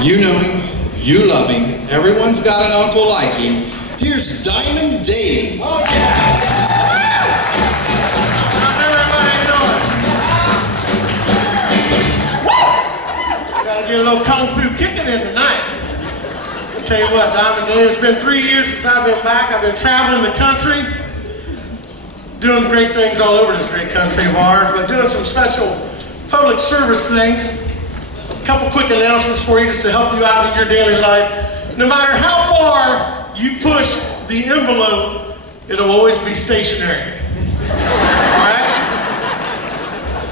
You know him, you love him, everyone's got an uncle like him. Here's Diamond Dave. Oh yeah! How's everybody doing? Woo! Gotta get a little kung fu kicking in tonight. I'll tell you what, Diamond Dave, it's been 3 years since I've been back. I've been traveling the country, doing great things all over this great country of ours, but doing some special public service things. A couple quick announcements for you just to help you out in your daily life. No matter how far you push the envelope, it'll always be stationary. Alright?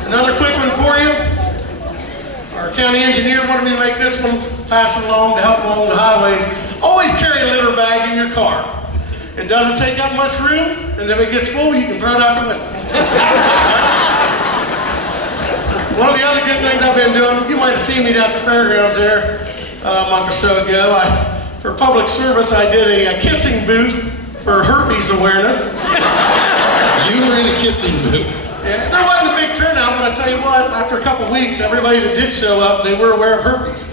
Another quick one for you. Our county engineer wanted me to make this one pass along to help along the highways. Always carry a litter bag in your car. It doesn't take up much room, and if it gets full, you can throw it out the window. One of the other good things I've been doing, you might have seen me down at the fairgrounds there a month or so ago. For public service, I did a kissing booth for herpes awareness. You were in a kissing booth. Yeah, there wasn't a big turnout, but I tell you what, after a couple weeks, everybody that did show up, they were aware of herpes.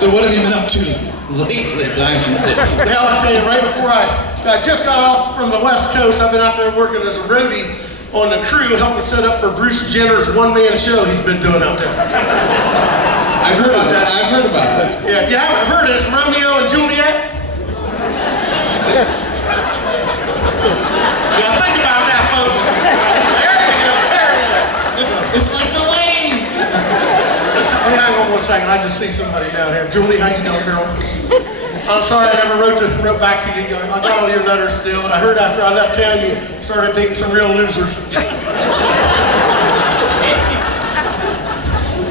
So what have you been up to lately, Diamond Dave? Well, I'll tell you, right before I just got off from the West Coast, I've been out there working as a roadie on the crew, helping set up for Bruce Jenner's one-man show he's been doing out there. I've heard of that. I've heard about that. Yeah, you haven't heard of this, Romeo and Juliet? Yeah, think about that, folks. There you go, there you go. It's like the rain. Hey, hang on one second, I just see somebody down here. Julie, how you doing, girl? I'm sorry I never wrote back to you. I got all your letters still. I heard after I left town you started dating some real losers.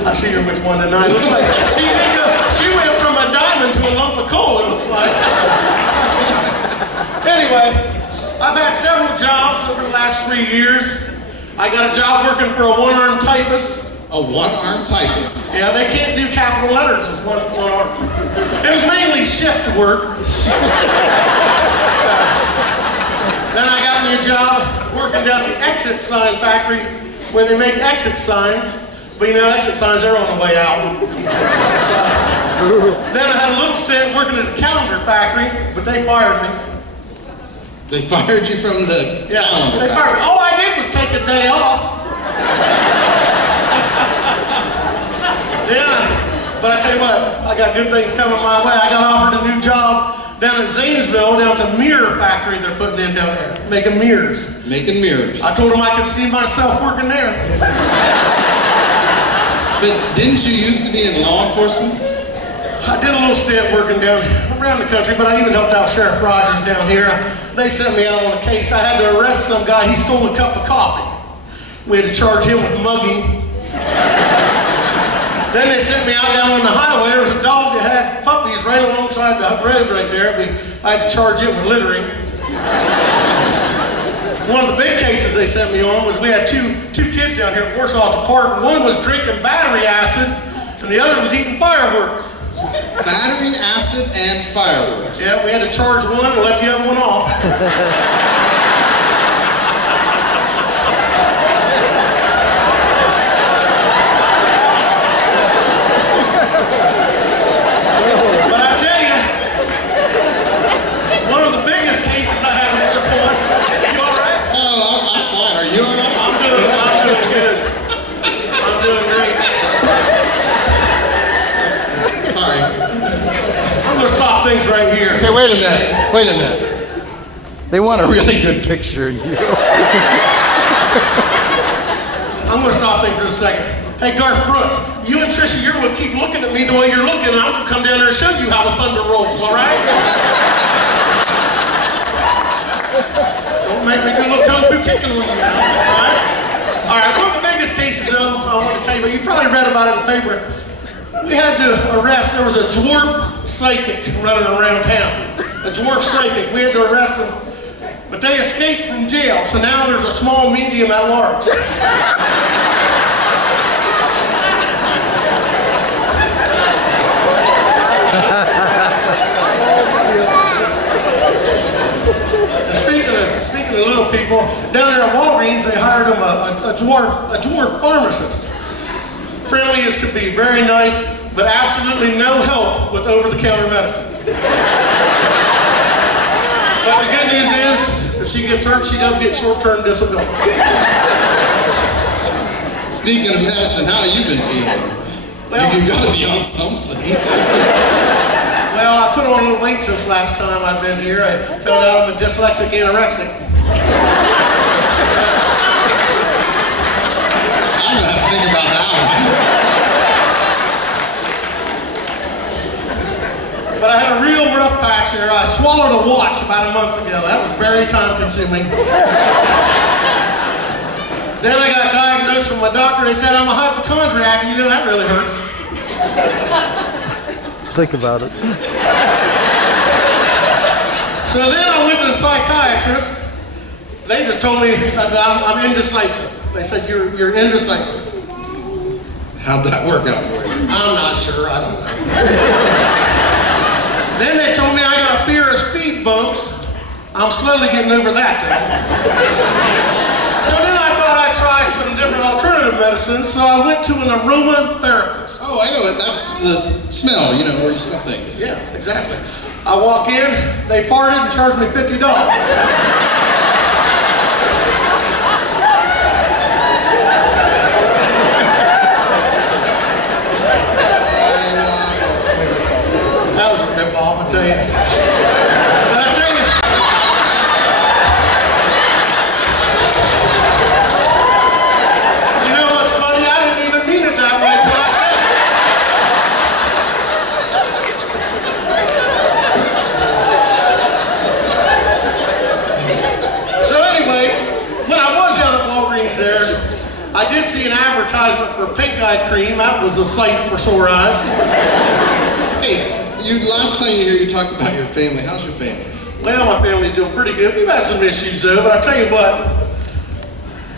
I see her with one tonight. Looks like she went from a diamond to a lump of coal, it looks like. Anyway, I've had several jobs over the last 3 years. I got a job working for a one-armed typist. A one-armed typist. Yeah, they can't do capital letters with one arm. It was mainly shift work. Then I got me a job working down at the exit sign factory where they make exit signs. But you know, exit signs, they're on the way out. So, then I had a little stint working at the calendar factory, but they fired me. They fired you from the calendar they fired me. All I did was take a day off. But I tell you what, I got good things coming my way. I got offered a new job down in Zanesville, down at the mirror factory they're putting in down there, making mirrors. Making mirrors. I told them I could see myself working there. But didn't you used to be in law enforcement? I did a little stint working down around the country, but I even helped out Sheriff Rogers down here. They sent me out on a case. I had to arrest some guy. He stole a cup of coffee. We had to charge him with mugging. Then they sent me out down on the highway. There was a dog that had puppies right alongside the road right there. But I had to charge it with littering. One of the big cases they sent me on was we had two kids down here in Warsaw at the park. One was drinking battery acid, and the other was eating fireworks. Battery acid and fireworks. Yeah, we had to charge one and let the other one off. Things right here. Okay, wait a minute. They want a really good picture of you. I'm going to stop things for a second. Hey, Garth Brooks, you and Trisha Yearwood keep looking at me the way you're looking, and I'm going to come down there and show you how the thunder rolls, all right? Don't make me do a little kung fu kicking on you now, all right? All right, one of the biggest cases, though, I want to tell you about, you probably read about it in the paper. We had to arrest, there was a dwarf psychic running around town. A dwarf psychic, we had to arrest him. But they escaped from jail, so now there's a small medium at large. Speaking of little people, down there at Walgreens, they hired him a dwarf pharmacist. Friendly as could be, very nice, but absolutely no help with over-the-counter medicines. But the good news is, if she gets hurt, she does get short-term disability. Speaking of medicine, how have you been feeling? Well, you gotta be on something. Well, I put on a little weight since last time I've been here. I found out I'm a dyslexic anorexic. I don't have to think about that one. But I had a real rough patch there. I swallowed a watch about a month ago. That was very time-consuming. Then I got diagnosed from my doctor. They said I'm a hypochondriac, and you know that really hurts. Think about it. So then I went to the psychiatrist. They just told me that I'm indecisive. They said, you're indecisive. How'd that work out for you? I'm not sure, I don't know. Then they told me I got a fear of speed bumps. I'm slowly getting over that though. So then I thought I'd try some different alternative medicines, so I went to an aromatherapist. Oh, I know it. That's the smell, you know, where you smell things. Yeah, exactly. I walk in, they parted and charged me $50. That was a rip-off, I tell you. But I tell you, you know what's funny? I didn't even mean it that way till I said it. So anyway, when I was down at Walgreens there, I did see an advertisement for pink-eye cream. That was a sight for sore eyes. Hey, last time you were here, you talked about your family. How's your family? Well, my family's doing pretty good. We've had some issues though, but I tell you what,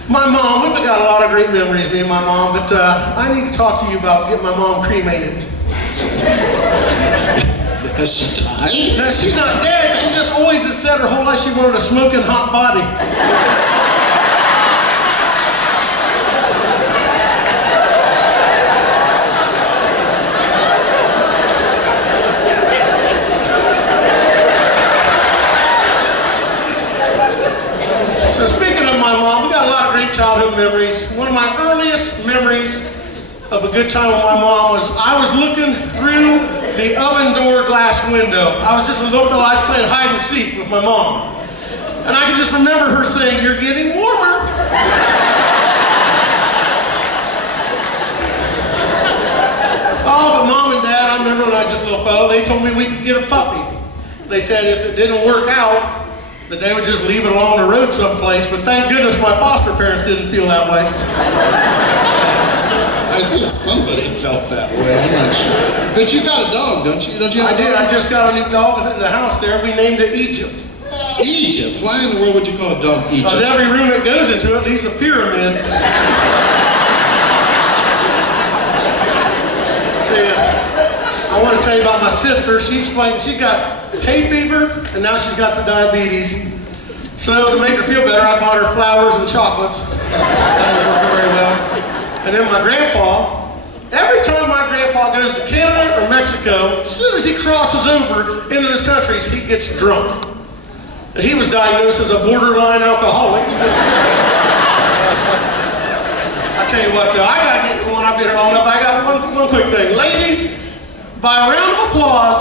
my mom, we've got a lot of great memories, me and my mom, but I need to talk to you about getting my mom cremated. Has she died? No, she's not dead. She just always has said her whole life she wanted a smoking hot body. So speaking of my mom, we got a lot of great childhood memories. One of my earliest memories of a good time with my mom was I was looking through the oven door glass window. I was just a little girl, I was playing hide and seek with my mom. And I can just remember her saying, "You're getting warmer." Oh, but Mom and Dad, I remember when I was just a little fellow, they told me we could get a puppy. They said if it didn't work out, that they would just leave it along the road someplace, but thank goodness my foster parents didn't feel that way. I think somebody felt that way. I'm not sure. But you got a dog, don't you? Don't you have I a did. dog? I just got a new dog in the house there. We named it Egypt. Egypt? Why in the world would you call a dog Egypt? Because every room that goes into it leaves a pyramid. I want to tell you about my sister. She's fighting. She got hay fever, and now she's got the diabetes. So to make her feel better, I bought her flowers and chocolates. That didn't work very well. And then my grandpa, every time my grandpa goes to Canada or Mexico, as soon as he crosses over into this country, he gets drunk. And he was diagnosed as a borderline alcoholic. I tell you what, I gotta get going. I've been here long enough. I got one quick thing. Ladies, by a round of applause,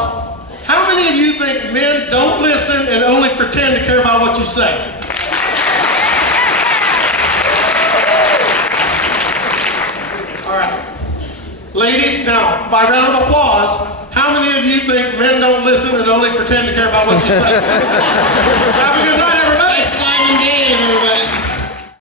how many of you think men don't listen and only pretend to care about what you say? All right. Ladies, now, by round of applause, how many of you think men don't listen and only pretend to care about what you say? Have a good night, everybody. It's Diamond Dave, everybody.